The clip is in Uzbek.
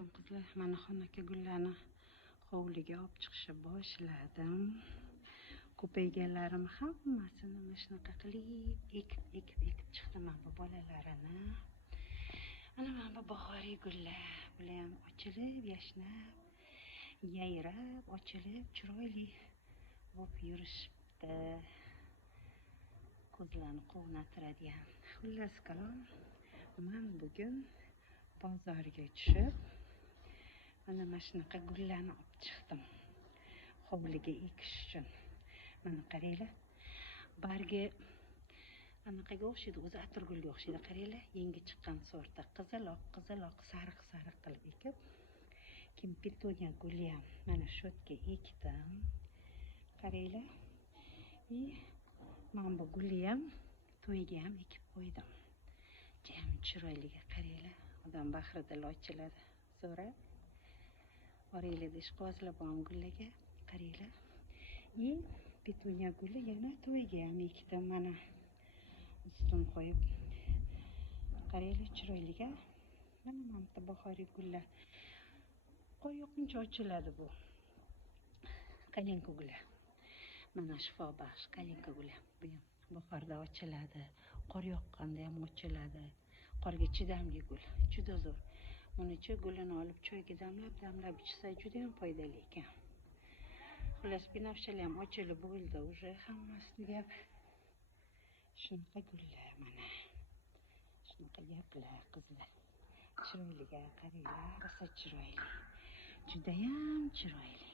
alaykum qizlar. Mana xonaki gullarni hovliga olib chiqishni boshladim. Ko'payganlarim hammasini mana shunaqa qilib ekib chiqdim men bu bolalarini. Ana mana bu bahoriy gullar, bular ham ochilib, yashnab, yayrab, ochilib, chiroyli bo'lib yurishibdi. Ko'zlarni quvnatiradigan. Xullas kalom, men bugun bozorga tushib, mana shunaqa gullarni olib chiqdim. Hovliga ekish uchun. Mana qaranglar. Bargi anaqaga o'xshaydi, o'zi atirgulga o'xshaydi. Qaranglar, yangi chiqqan sorti, qizaloq, sariq qilib ekib, kim petonya guli ham mana shu yerga ekdim. Qaranglar. Men bu gulni ham to'yga ham ekib qo'ydim. Jam chiroyliga qaranglar. Odam bahridil ochiladi. So'ra oranglarda ishqozlab bo'lgan gullarga qaranglar. Petunya guli yana to'yga ham ekdim mana. Ustim qo'yib. Qaranglar chiroyliga. Mana bu bahoriy gullar. Qor yoqquncha ochiladi bu. Kalinka guli. Mana shifobaxsh kalinka guli. Bu ham bahorda ochiladi. Qor yoqqanda ham ochiladi. Qorga chidamli gul, juda zo'r. Buni-chi gulini olib choyga damlab ichsa juda ham foydali ekan. Xullas, binafshalar ham ochilib bo'ldi, уже hammasini gap. Shunaqa gullar mana. Shunaqa gaplar qizlar. Chiroyliga qaranglar, rosa chiroyli. Juda ham chiroyli.